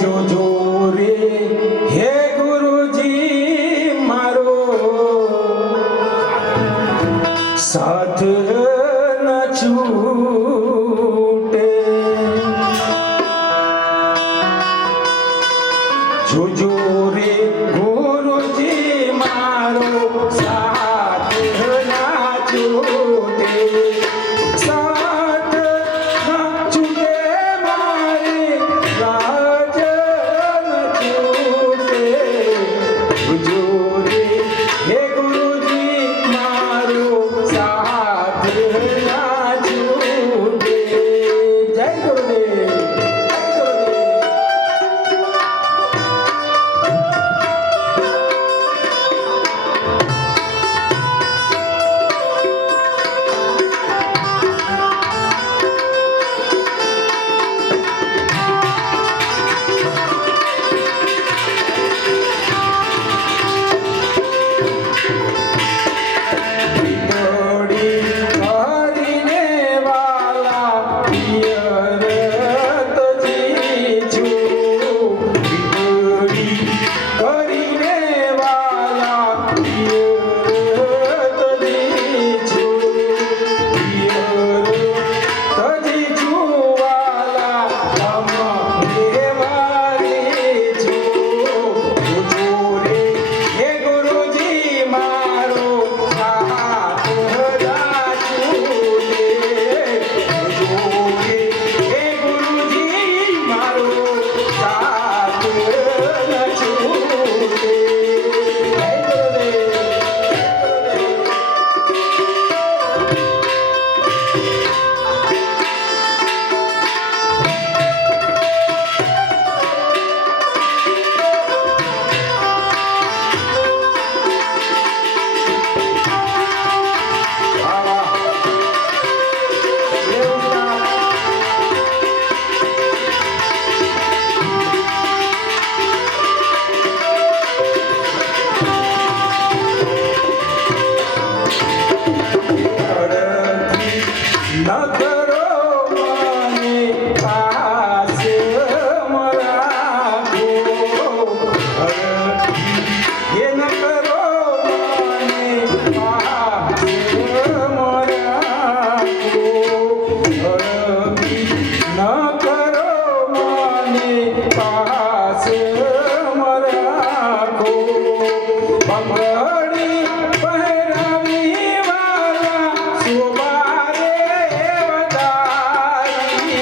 জো জো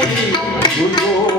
Good know.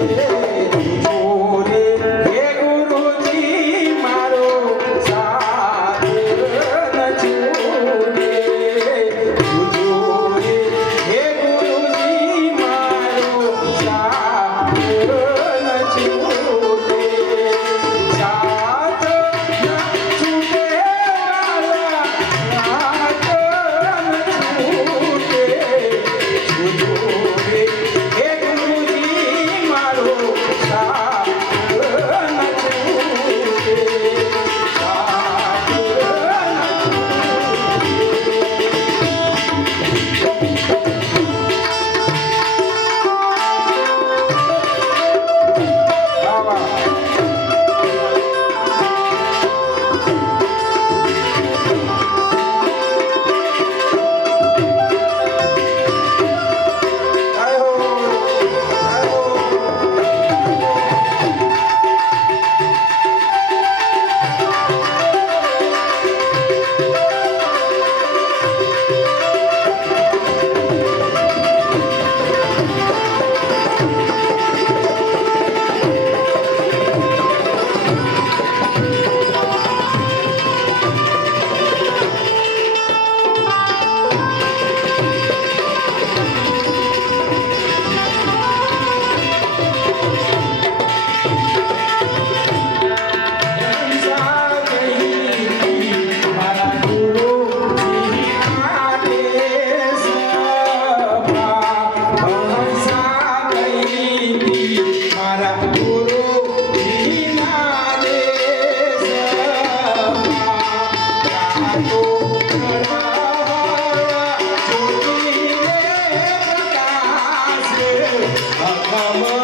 Müzik আমার